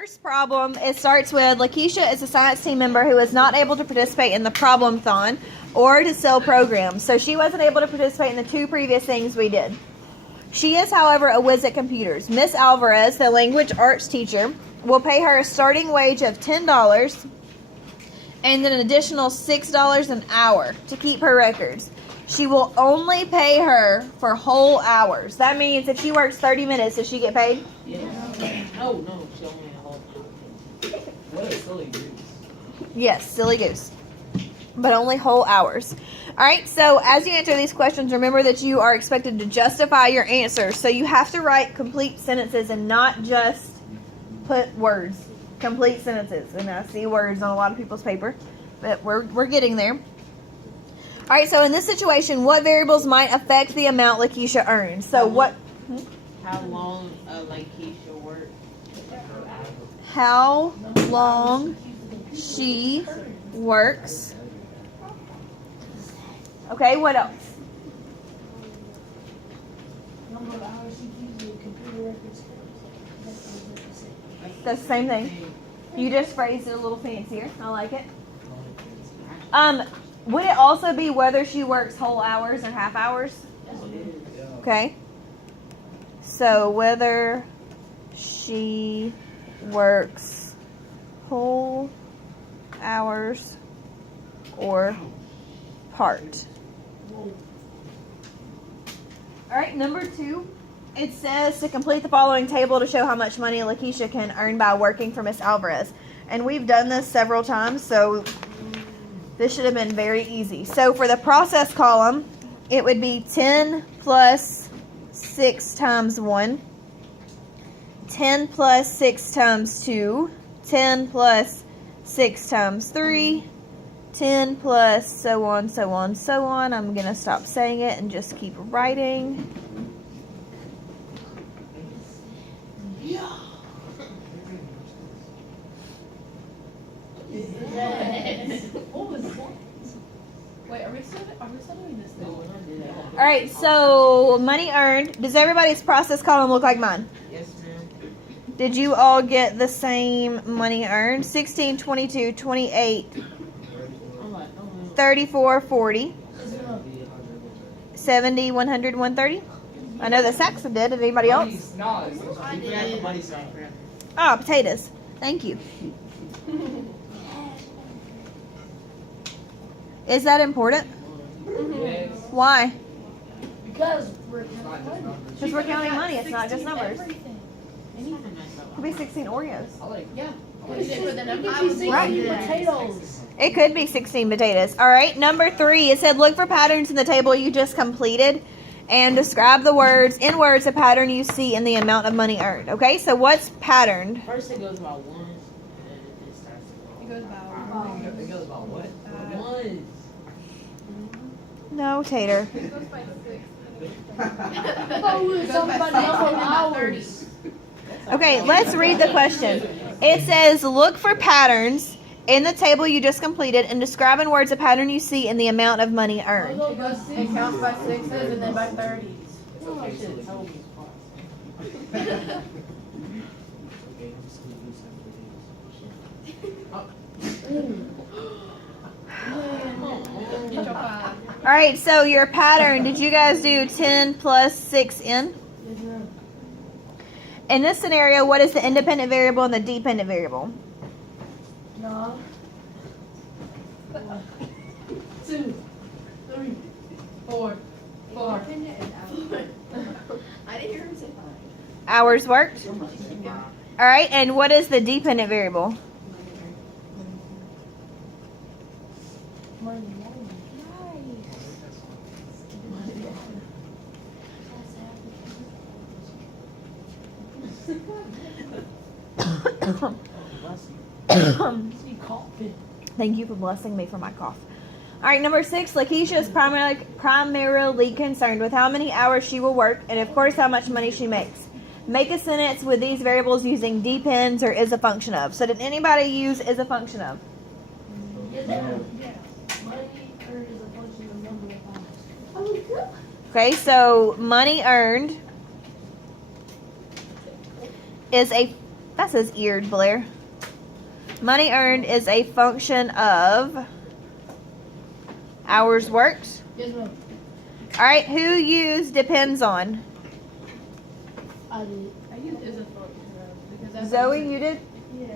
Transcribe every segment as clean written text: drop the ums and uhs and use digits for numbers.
First problem, it starts with Lakeisha is a science team member who is not able to participate in the problem-thon or to sell programs. So she wasn't able to participate in the two previous things we did. She is, however, a whiz at computers. Miss Alvarez, the language arts teacher, will pay her a starting wage of $10 and then an additional $6 an hour to keep her records. She will only pay her for whole hours. That means if she works 30 minutes, does she get paid? Yeah. No, she only a whole hour. What a silly goose. Yes, silly goose. But only whole hours. Alright, so as you answer these questions, remember that you are expected to justify your answers. So you have to write complete sentences and not just put words. Complete sentences. And I see words on a lot of people's paper. But we're getting there. Alright, so in this situation, what variables might affect the amount Lakeisha earns? So what... How long Lakeisha works? How long she works. Okay, what else? Number of hours she uses computer records. That's the same thing. You just phrased it a little fancier. I like it. Would it also be whether she works whole hours or half hours? Okay. So whether she works whole hours or part. Alright, number 2. It says to complete the following table to show how much money Lakeisha can earn by working for Miss Alvarez. And we've done this several times, so this should have been very easy. So for the process column, it would be 10 plus 6 times 1, 10 plus 6 times 2, 10 plus 6 times 3, 10 plus so on, so on, so on. I'm going to stop saying it and just keep writing. Wait, are we still doing this though? All right, so money earned. Does everybody's process column look like mine? Yes, ma'am. Did you all get the same money earned? 16, 22, 28, 34, 40, 70, 100, 130? I know that Saxon did. Did anybody else? I did. Oh, potatoes. Thank you. Is that important? Yes. Why? Because we're counting money. Because we're counting money. It's not just numbers. It Anything. could be 16 Oreos. Yeah. Is it for the number? It could be Right. 16 potatoes. It could be 16 potatoes. All right, number 3. It said look for patterns in the table you just completed and describe the words, in words, a pattern you see in the amount of money earned. Okay, so what's patterned? First it goes about ones, and then it starts to go. It goes about It goes about what? Ones. No, Tater. It goes by 6. I thought we were talking about the number of hours. Okay, let's read the question. It says look for patterns in the table you just completed and describe in words a pattern you see in the amount of money earned. It counts by 6s and then by 30s. It's okay, so tell me parts. Get your 5. All right, so your pattern, did you guys do 10 plus 6n? In this scenario, what is the independent variable and the dependent variable? No. 2, 3, 4, 4. I didn't hear him say 5. Hours worked? All right, and what is the dependent variable? Money. Thank you for blessing me for my cough. All right, number 6, Lakeisha is primarily concerned with how many hours she will work and, of course, how much money she makes. Make a sentence with these variables using depends or is a function of. So did anybody use is a function of? Yeah. Money earned is a function of number of hours. Okay, so money earned is a That says eared, Blair. Money earned is a function of hours worked. Yes, ma'am. All right, who used depends on? I did. I use is a function of, because that's. Zoe, you did? Yeah.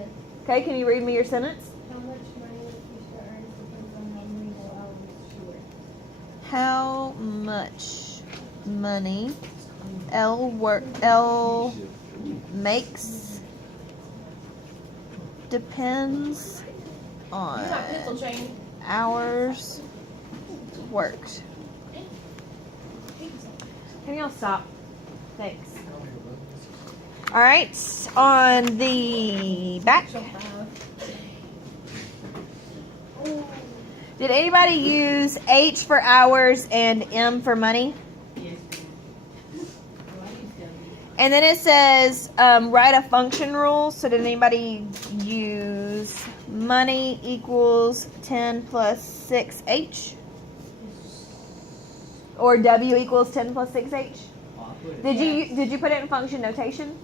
Okay, can you read me your sentence? How much money Lakeisha earns depends on how many whole hours she works. How much money L makes depends on You got pistol chain. hours worked. Can y'all stop? Thanks. All right, on the back. So 5. Did anybody use H for hours and M for money? Yes, ma'am. Well, I used to. And then it says write a function rule. So did anybody use money equals 10 plus 6H? Or W equals 10 plus 6H? Did you put it in function notation?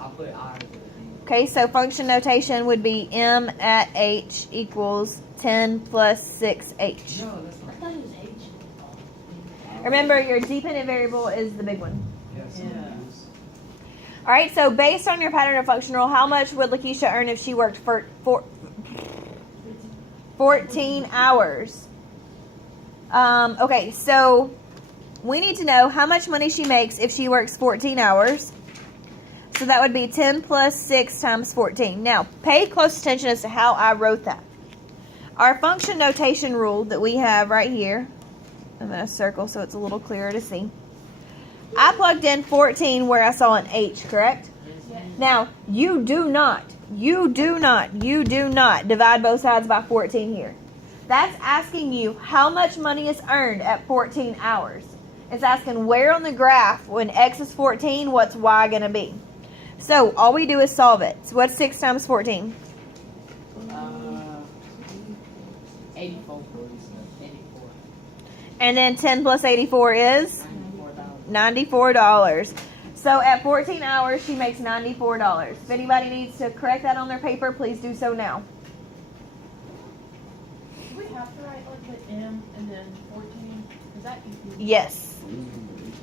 I'll put hours with it. Okay, so function notation would be M at H equals 10 plus 6H. No, that's I not. thought it was H. Remember, your dependent variable is the big one. Yeah. All right, so based on your pattern of function rule, how much would Lakeisha earn if she worked for 14 hours? Okay, so we need to know how much money she makes if she works 14 hours. So that would be 10 plus 6 times 14. Now, pay close attention as to how I wrote that. Our function notation rule that we have right here, I'm going to circle so it's a little clearer to see. I plugged in 14 where I saw an H, correct? Yeah. Now, you do not divide both sides by 14 here. That's asking you how much money is earned at 14 hours. It's asking where on the graph, when X is 14, what's Y going to be? So, all we do is solve it. So, what's 6 times 14? 84. 84. And then 10 plus 84 is? $94. So, at 14 hours, she makes $94. If anybody needs to correct that on their paper, please do so now. Do we have to write like the M and then 14? Is that easy? Yes.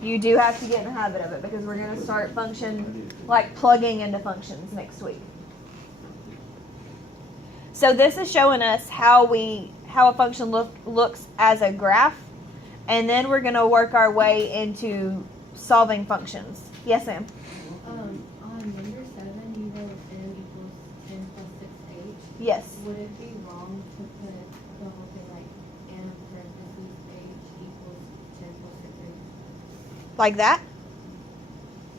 You do have to get in the habit of it because we're going to start function, like plugging into functions next week. So this is showing us how a function looks as a graph, and then we're going to work our way into solving functions. Yes, ma'am. On number 7, you wrote M equals 10 plus 6H. Yes. Would it be wrong to put the whole thing like M parentheses H equals 10 plus 6H? Like that?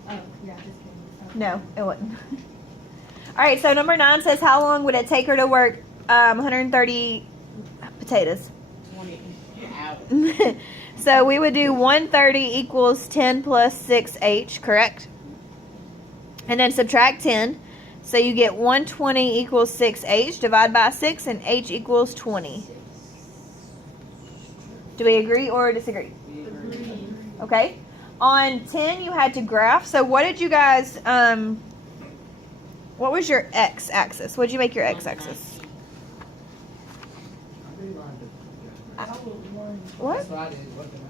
Oh, yeah, just kidding. No, it wouldn't. All right, so number 9 says how long would it take her to work 130 potatoes? 20 hours. So we would do 130 equals 10 plus 6H, correct? And then subtract 10. So you get 120 equals 6H. Divide by 6 and H equals 20. Do we agree or disagree? We agree. Okay. On 10 you had to graph. So what did you guys, what was your x-axis? What did you make your x-axis? What? That's what I did. What did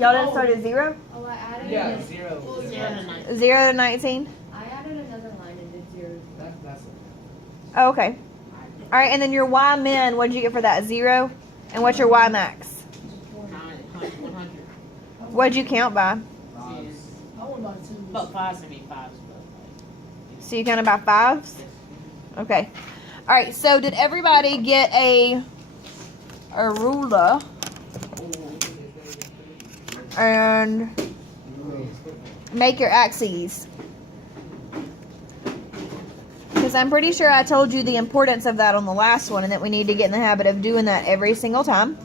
Y'all didn't start at 0? Oh, I I added do? Yeah, an- 0. Well, 0 yeah. to 9. 0 to 19? I added another line and did 0. That's Oh, okay. All right, and then your y min, what did you get for that? 0? And what's your y max? 900. 100. What did you count by? 10. I want about 2. But 5's gonna be 5's. So you counted by 5s? Okay. All right, so did everybody get a ruler and make your axes? Because I'm pretty sure I told you the importance of that on the last one and that we need to get in the habit of doing that every single time.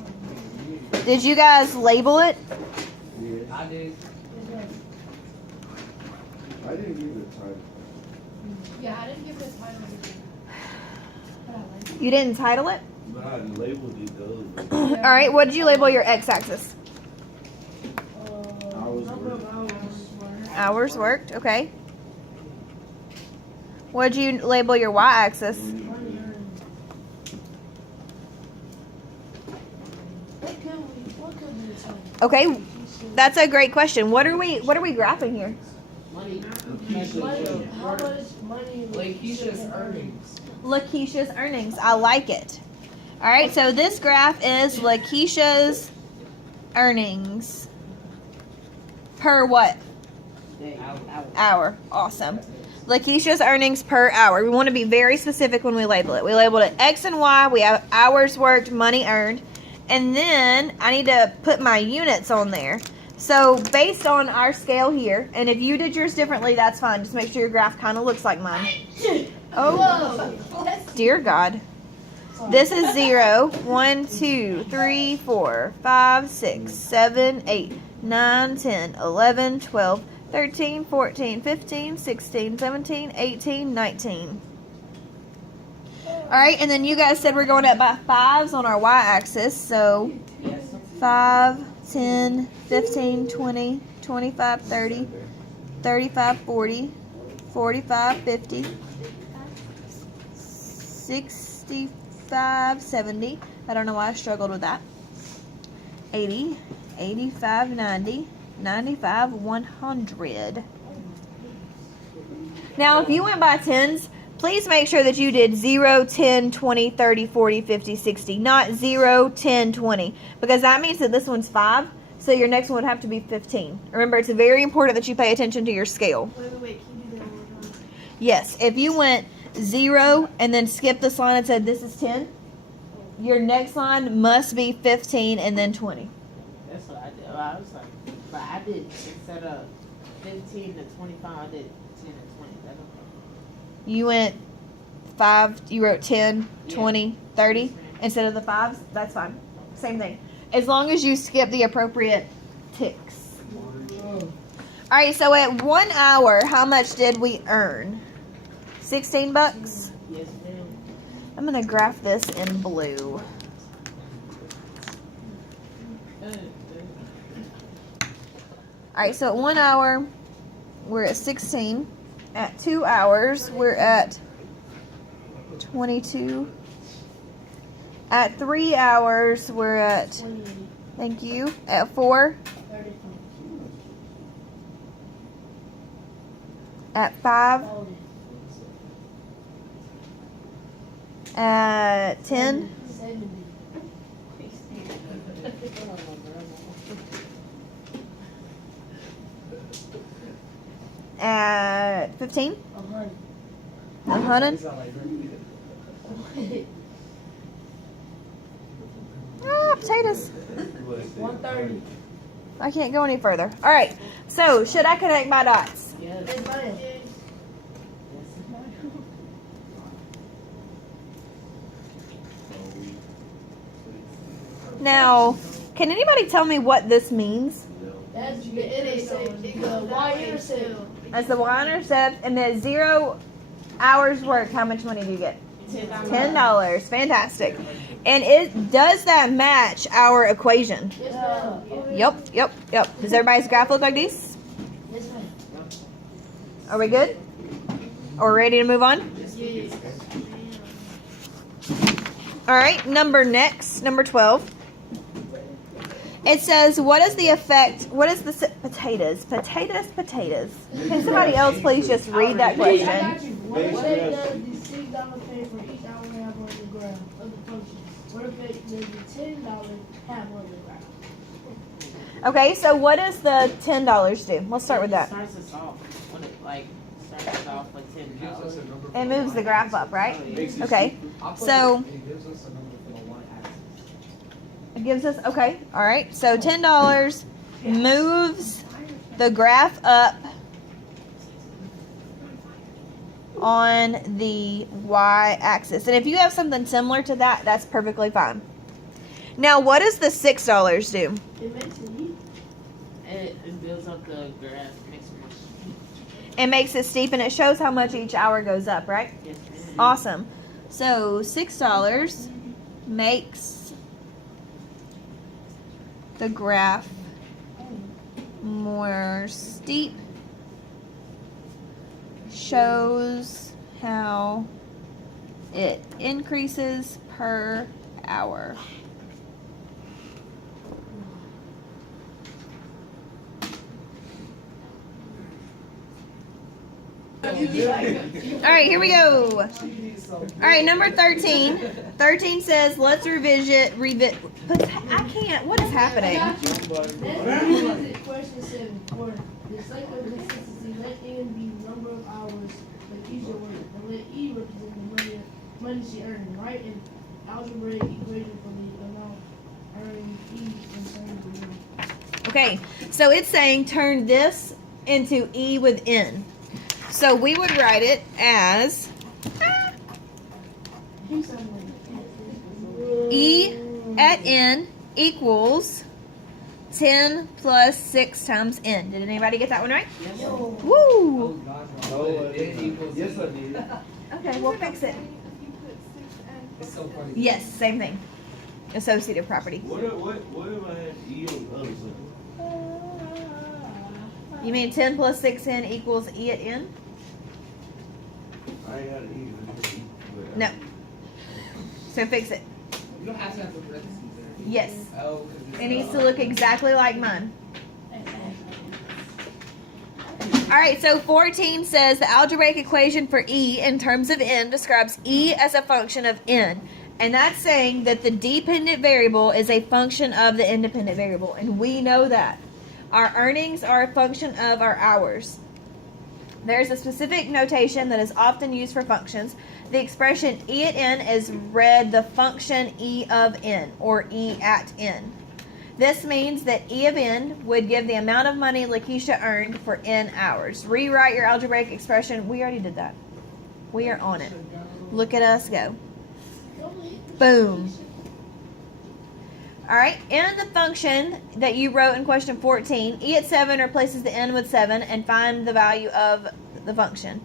Did you guys label it? I did. I didn't give it a title. Yeah, I didn't give it a title. But I like it. You didn't title it? But I labeled it the other way. All right, what did you label your x-axis? Hours Number of worked. hours worked. Hours worked, okay. What'd you label your y-axis? Money earned. What could be the same? Okay, that's a great question. What are we graphing here? Money. Money, how much money? Lakeisha's earnings. Lakeisha's earnings. I like it. All right, so this graph is Lakeisha's earnings per what? Hour. Awesome. Lakeisha's earnings per hour. We want to be very specific when we label it. We labeled it X and Y. We have hours worked, money earned. And then I need to put my units on there. So based on our scale here, and if you did yours differently, that's fine. Just make sure your graph kind of looks like mine. Oh, dear God. This is 0, 1, 2, 3, 4, 5, 6, 7, 8, 9, 10, 11, 12, 13, 14, 15, 16, 17, 18, 19. Alright, and then you guys said we're going up by 5s on our y-axis. So 5, 10, 15, 20, 25, 30, 35, 40, 45, 50, 65, 70. I don't know why I struggled with that. 80, 85, 90, 95, 100. Now, if you went by 10s, please make sure that you did 0, 10, 20, 30, 40, 50, 60, not 0, 10, 20, because that means that this one's 5, so your next one would have to be 15. Remember, it's very important that you pay attention to your scale. Wait, can you do that one more time? Yes, if you went 0 and then skipped this line and said this is 10, your next line must be 15 and then 20. That's what I did. Well, I was like, but I did, instead of 15 to 25, I did 10 to 20. That's okay. You went 5, you wrote 10, 20, 30 instead of the 5s. That's fine. Same thing. As long as you skip the appropriate ticks. Alright, so at 1 hour, how much did we earn? 16 bucks? Yes, ma'am. I'm going to graph this in blue. Alright, so at 1 hour, we're at 16. At 2 hours, we're at 22. At 3 hours, we're at, 28, thank you, at 4. 35. At 5. Hold it. At 10. 70. At 15. 100. 100. Ah, potatoes. 130. I can't go any further. All right. So, should I connect my dots? Yes. It's mine. Now, can anybody tell me what this means? That's the intercept. The y-intercept. As the y-intercept, and the 0 hours work, how much money do you get? $10. Fantastic. And does that match our equation? Yes, ma'am. Yep. Does everybody's graph look like this? Yes, ma'am. Are we good? Are we ready to move on? Yes. All right, number 12. It says, what is the potatoes? Potatoes. Can somebody else please just read that I question? got you. What effect does the $6 pay for each hour have on the graph of the function? What effect does the $10 have on the graph? Okay, so what does the $10 do? Let's start with that. It starts us off. When it starts us off with $10. It moves the graph up, right? Okay, so It gives us a number for the y-axis. it gives us, okay, all right. So $10 moves the graph up on the y-axis. And if you have something similar to that, that's perfectly fine. Now, what does the $6 do? It makes it easy. It builds up the graph, makes it more steep. It makes it steep, and it shows how much each hour goes up, right? Yes, ma'am. Awesome. So $6 makes the graph more steep, shows how it increases per hour. All right, here we go. All right, number 13. 13 says, let's revisit. I can't. What is happening? Revisit question 7. For the sake of consistency, let N be the number of hours Lakeisha worked, and let E represent the money she earned. Write an algebraic equation for the amount earned E in terms of money. Okay, so it's saying turn this into E with N. So we would write it as Do something. E at N equals 10 plus 6 times N. Did anybody get that one right? Yes. Yo. Woo! No, I didn't. Yes, I did. Okay, we'll fix it. It's so funny. Yes, same thing. Associative property. What if I had E on the other side? You mean 10 plus 6N equals E at N? I ain't got an E. But No. So fix it. You don't have to have the parentheses there. Yes. Oh, 'cause it's It needs to look exactly like mine. Alright, so 14 says the algebraic equation for E in terms of N describes E as a function of N. And that's saying that the dependent variable is a function of the independent variable. And we know that. Our earnings are a function of our hours. There's a specific notation that is often used for functions. The expression E at N is read the function E of N, or E at N. This means that E of N would give the amount of money Lakeisha earned for N hours. Rewrite your algebraic expression. We already did that. We are on it. Look at us go. Boom. All right, in the function that you wrote in question 14, E at 7 replaces the N with 7 and find the value of the function.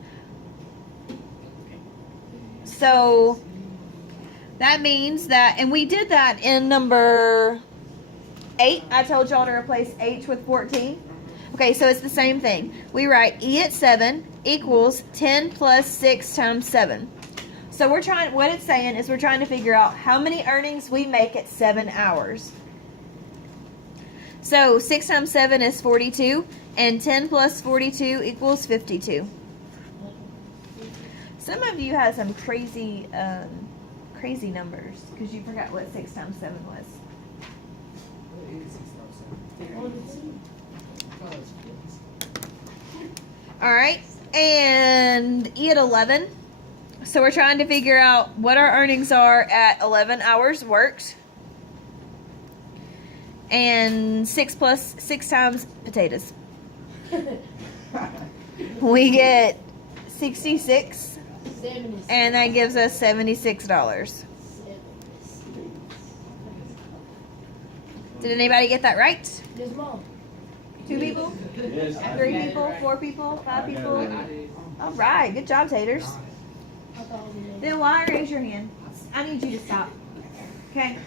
So that means that, and we did that in number 8. I told y'all to replace H with 14. Okay, so it's the same thing. We write E at 7 equals 10 plus 6 times 7. So we're trying, what it's saying is we're trying to figure out how many earnings we make at 7 hours. So 6 times 7 is 42, and 10 plus 42 equals 52. Some of you had some crazy numbers because you forgot what 6 times 7 was. What is 6,000? Oh, it's All right, and E at 11. So we're trying to figure out what our earnings are at 11 hours worked. And 6 times potatoes. We get 66, 76. and that gives us $76. Did anybody get that right? Yes, Mom. 2 people? Yes, I 3 did. people? 4 people? 5 I got people? it. I did. All right, good job, Taters. I thought it was Then why raise your hand? I need you to stop. Okay.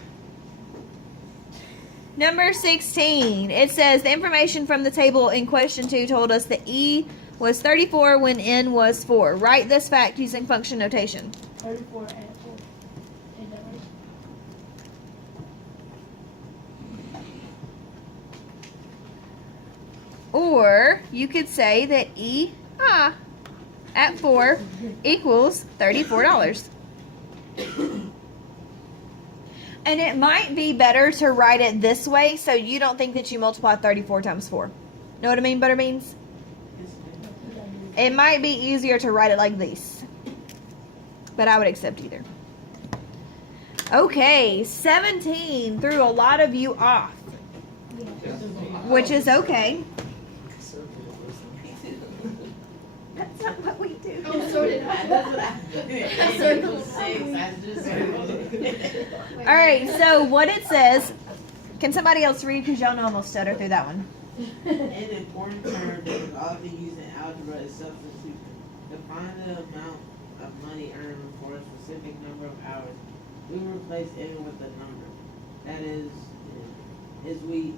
Number 16. It says the information from the table in question 2 told us that E was 34 when N was 4. Write this fact using function notation. 34 and 4. Ain't that right? Or you could say that E at 4 equals $34. And it might be better to write it this way so you don't think that you multiply 34 times 4. Know what I mean, Butterbeans? It might be easier to write it like this. But I would accept either. Okay, 17 threw a lot of you off. Which is okay. That's not what we do. Oh, so did I. That's what I Circle did. 6, I just circled it. All right, so what it says, can somebody else read? Because y'all know I'm going to stutter through that one. An important term that is often used in algebra is substitution. Define the amount of money earned for a specific number of hours. We replace N with a number. That is we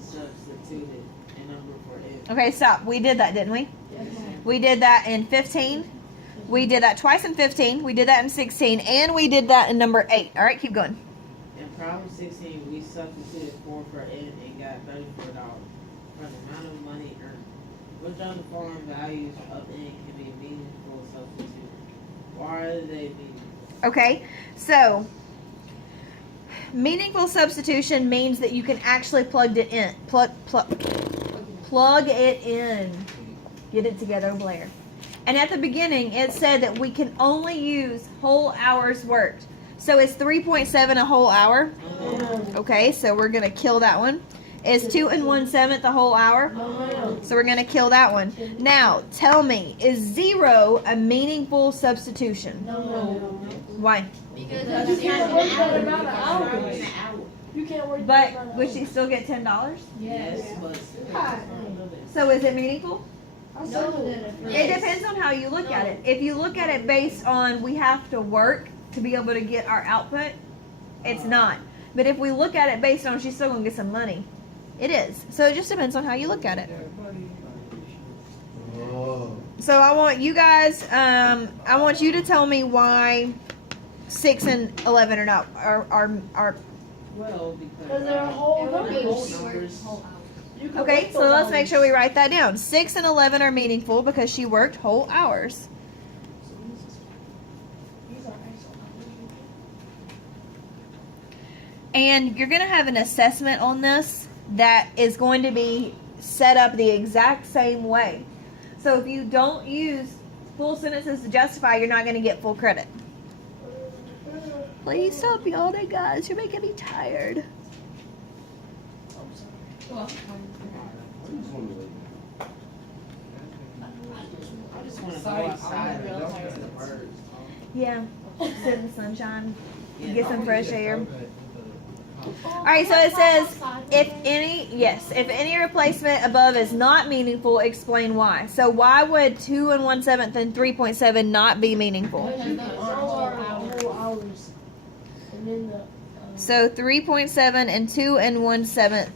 substituted a number for N. Okay, stop. We did that, didn't we? Yes, Mom. We did that in 15. We did that twice in 15. We did that in 16, and we did that in number 8. All right, keep going. In problem 16, we substituted 4 for n and got $34 for the amount of money earned. Which of the following values of n can be meaningful substitution? Why are they meaningful? Okay, so meaningful substitution means that you can actually plug it in. Plug it in. Get it together, Blair. And at the beginning, it said that we can only use whole hours worked. So is 3.7 a whole hour? Okay, so we're gonna kill that one. Is 2 1/7 a whole hour? So we're gonna kill that one. Now, tell me, is 0 a meaningful substitution? Why? Because you can't work that amount of hours. You can't work that amount But of would hours. she still get $10? Yes, but still. So is it meaningful? I said that at first. It depends on how you look at it. If you look at it based on we have to work to be able to get our output, it's not. But if we look at it based on she's still gonna get some money, it is. So it just depends on how you look at it. Oh. So I want you guys, I want you to tell me why 6 and 11 are not are Well, Because because they're whole numbers. whole numbers. You can okay. work So those let's make hours. sure we write that down. 6 and 11 are meaningful because she worked whole hours. These are actual hours. And you're going to have an assessment on this that is going to be set up the exact same way. So if you don't use full sentences to justify, you're not going to get full credit. Please stop yawning, guys. You're making me tired. Well, I just want to go outside and look at the birds. Yeah. Sit in the sunshine. Yeah. Get some fresh air. All right, so it says if any replacement above is not meaningful, explain why. So why would 2 1/7 and 3.7 not be meaningful? Because those are whole hours. And then the. So 3.7 and 2 1/7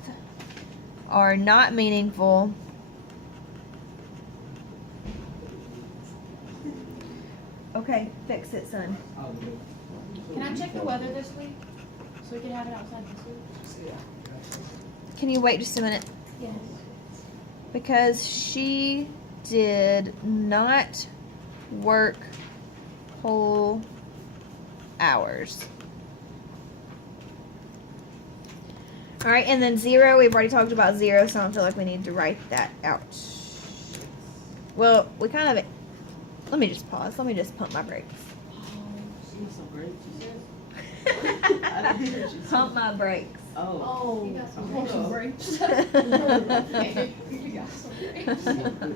are not meaningful. Okay, fix it, son. can I check the weather this week? So we can have it outside this week? Can you wait just a minute? Yes. Because she did not work whole hours. All right, and then 0, we've already talked about 0, so I don't feel like we need to write that out. Well, we kind of, let me just pause. Let me just pump my brakes. She was so great, she said. I didn't hear what she said. Pump my brakes. Oh. Oh. You got some Oh. some breaks. Grapes You got some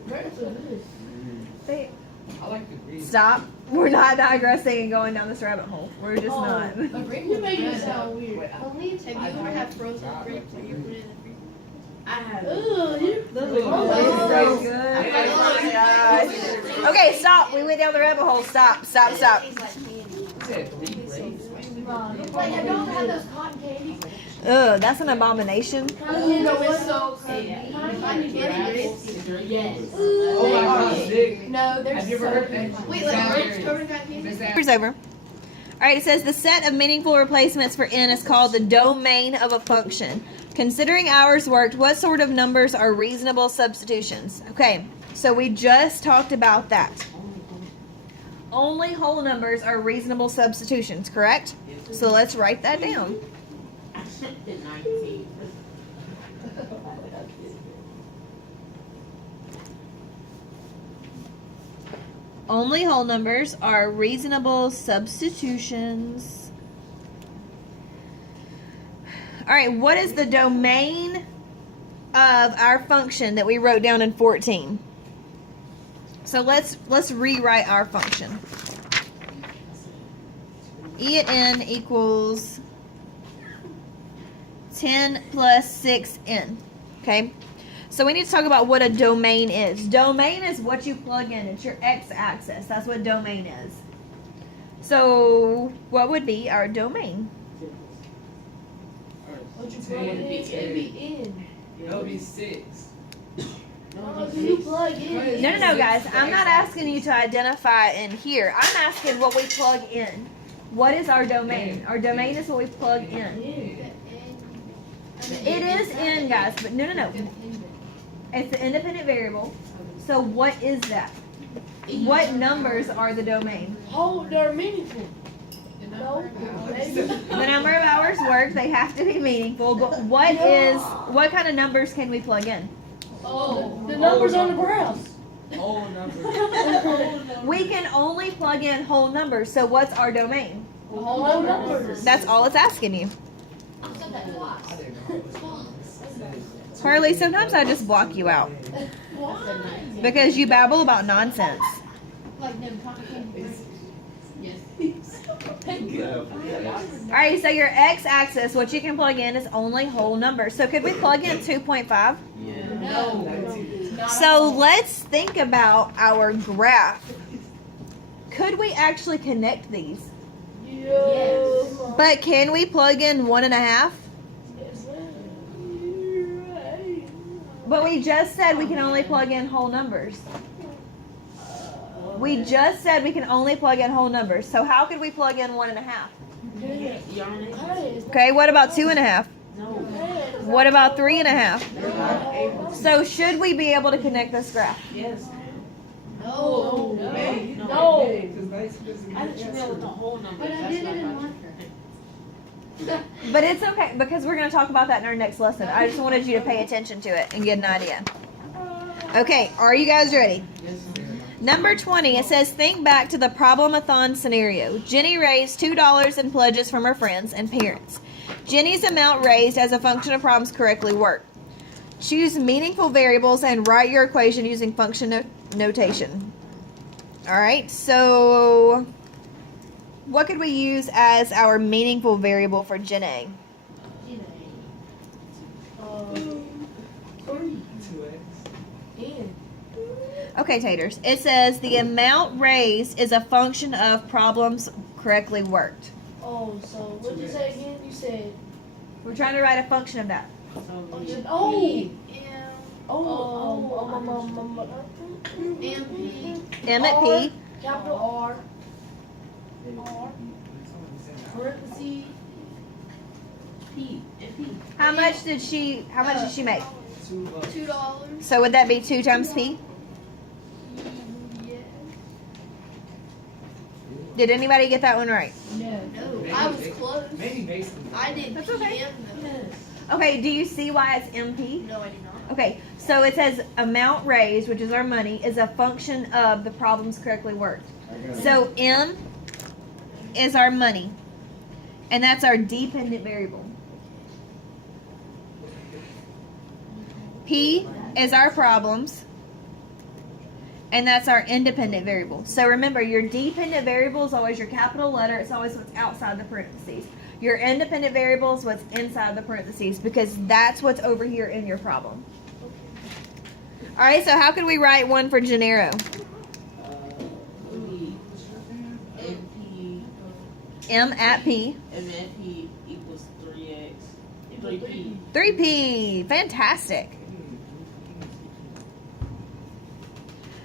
breaks. are good. They- I like the green. Stop. We're not digressing and going down this rabbit hole. We're just Oh. not. The grapes You are make it good, sound though. weird. Have you ever had frozen grapes and you put it in the freezer? I have. Ugh, you. Those Oh, are so oh, good. Oh my gosh. Okay, stop. We went down the rabbit hole. Stop. Stop. Stop. You said 3 grapes. Like, have y'all had those cotton candies? Ugh, that's an abomination. No, it's so crazy. Cotton Cotton candy candy? Yes. Oh my gosh, Nick. No, they're Have you ever so heard good. that? Wait, like grapes covered in cotton candy? Here's over. All right, it says the set of meaningful replacements for n is called the domain of a function. Considering hours worked, what sort of numbers are reasonable substitutions? Okay, so we just talked about that. Only whole numbers are reasonable substitutions, correct? So let's write that down. I did 19. Only whole numbers are reasonable substitutions. All right, what is the domain of our function that we wrote down in 14? So let's rewrite our function. E at n equals 10 plus 6n. Okay? So we need to talk about what a domain is. Domain is what you plug in. It's your x-axis. That's what domain is. So what would be our domain? What you put in? It'd be in. It'll be 6. Oh, do you plug in? No, guys. I'm not asking you to identify in here. I'm asking what we plug in. What is our domain? Our domain is what we plug in. It is in, guys, but no. It's the independent variable. So what is that? What numbers are the domain? Oh, they're meaningful. The No, number of hours. maybe. The number of hours worked, they have to be meaningful, but what kind of numbers can we plug in? Oh, the numbers on the graph. Whole number. We can only plug in whole numbers, so what's our domain? Whole numbers. That's all it's asking you. I said that twice. Harley, sometimes I just block you out Why? because you babble about nonsense. Like, no, talking. Yeah. Alright, so your x-axis, what you can plug in is only whole numbers. So could we plug in 2.5? Yeah. No. So let's think about our graph. Could we actually connect these? Yes. But can we plug in 1.5? Yes, ma'am. You're right. But we just said we can only plug in whole numbers. We just said we can only plug in whole numbers. So how could we plug in 1.5? Hey, Okay, what about 2.5? No. What about 3.5? You're not able. So should we be able to connect this graph? Yes. No. Hey, No. I didn't you know with the whole number. But I That's did not it in how- marker. But it's okay because we're going to talk about that in our next lesson. I just wanted you to pay attention to it and get an idea. Okay, are you guys ready? Yes, ma'am. Number 20, it says, think back to the problem-a-thon scenario. Jenny raised $2 in pledges from her friends and parents. Jenny's amount raised as a function of problems correctly worked. Choose meaningful variables and write your equation using function notation. Alright, so what could we use as our meaningful variable for Jenny? Okay, Taters. It says the amount raised is a function of problems correctly worked. Oh, so what'd you say again? You said, We're trying to write a function of that. So oh, we- you- oh, MP. M at P. capital R, parentheses, P, and P. How much did she make? $2. So would that be 2 times P? Yeah. Did anybody get that one right? No. No, I was close. Maybe basically. I did That's okay. PM though. Yes. Okay, do you see why it's MP? No, I did not. Okay, so it says amount raised, which is our money, is a function of the problems correctly worked. So M is our money, and that's our dependent variable. P is our problems, and that's our independent variable. So remember, your dependent variable is always your capital letter. It's always what's outside the parentheses. Your independent variable is what's inside the parentheses because that's what's over here in your problem. All right, so how could we write one for Gennaro? we MP M at P. MFP equals 3x. 3P. 3P. Fantastic.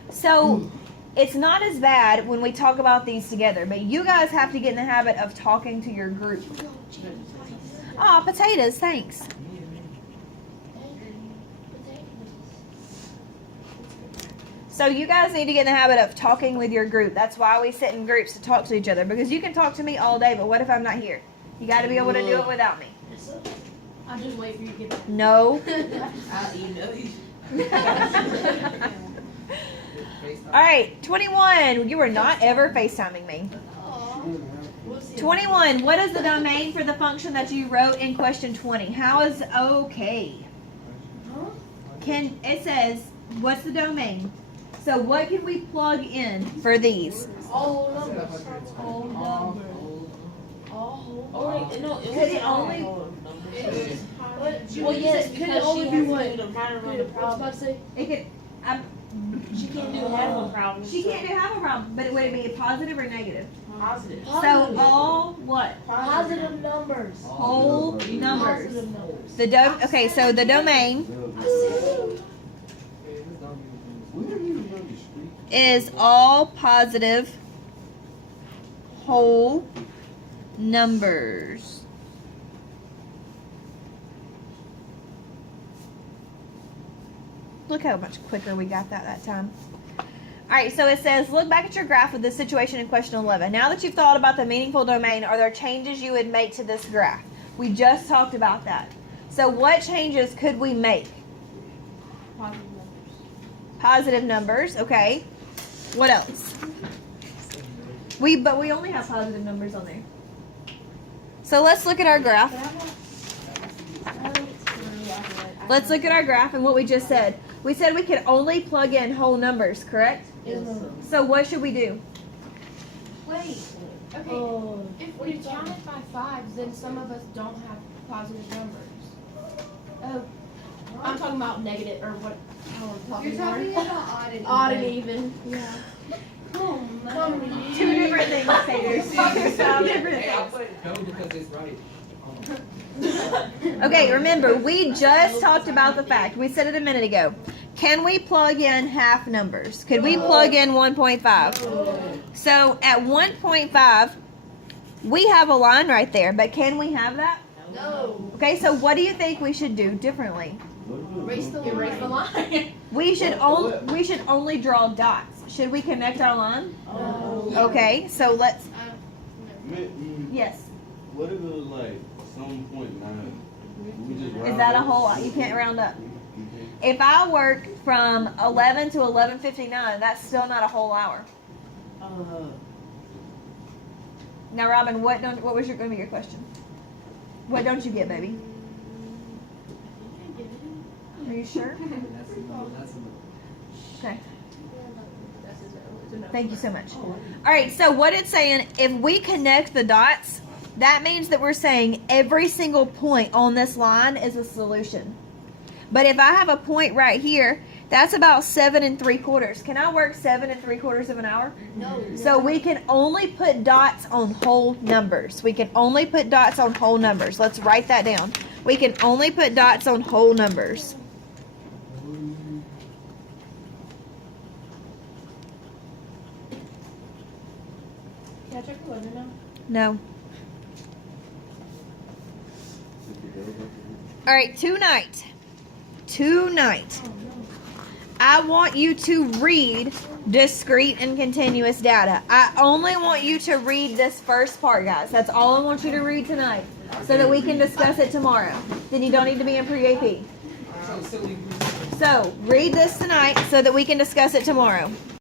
So it's not as bad when we talk about these together, but you guys have to get in the habit of talking to your group. Aw, potatoes, thanks. So you guys need to get in the habit of talking with your group. That's why we sit in groups to talk to each other, because you can talk to me all day, but what if I'm not here? You got to be able to do it without me. I'll just wait for you to get back. No. I'll email you. All right, 21. You are not ever FaceTiming me. 21. What is the domain for the function that you wrote in question 20? How is okay? It says, what's the domain? So what can we plug in for these? All numbers. All numbers. All Oh, wait, no, it Could was it only- Well, yes, could it only be one? The minor What run was I about problem. to say? It could. She can't do half a problem. She can't do half a problem, but would it be a positive or negative? Positive. So all what? Positive numbers. Whole numbers. Positive numbers. Okay, so the domain is all positive whole numbers. Look how much quicker we got that time. Alright, so it says, look back at your graph with the situation in question 11. Now that you've thought about the meaningful domain, are there changes you would make to this graph? We just talked about that. So what changes could we make? Positive numbers. Positive numbers, okay. What else? But we only have positive numbers on there. So let's look at our graph. Let's look at our graph and what we just said. We said we could only plug in whole numbers, correct? Yes, sir. So what should we do? Wait, okay, Oh. if we count it by fives, then some of us don't have positive numbers. Oh, I'm talking about negative, or what, how I'm talking You're talking about. about odd and Odd and even. even, yeah. Oh, no. Two different things, Taters. Two different Hey, I'll things. put it no because it's right. Okay, remember, we just talked about the fact. We said it a minute ago. Can we plug in half numbers? Could we plug in 1.5? So at 1.5, we have a line right there, but can we have that? No. Okay, so what do you think we should do differently? Erase the line. We should only draw dots. Should we connect our line? No. Okay, so let's. Man, Yes. what if it was like some .9? We just Is round that a up? whole? You can't round up. You can't? If I work from 11 to 11:59, that's still not a whole hour. Now, Robin, what was going to be your question? What don't you get, baby? Are you sure? Okay. Thank you so much. All right, so what it's saying, if we connect the dots, that means that we're saying every single point on this line is a solution. But if I have a point right here, that's about 7 3/4. Can I work 7 3/4 of an hour? No. So we can only put dots on whole numbers. We can only put dots on whole numbers. Let's write that down. We can only put dots on whole numbers. Can I check the weather now? No. All right, tonight, I want you to read discrete and continuous data. I only want you to read this first part, guys. That's all I want you to read tonight so that we can discuss it tomorrow. Then you don't need to be in pre-AP. So silly. So, read this tonight so that we can discuss it tomorrow.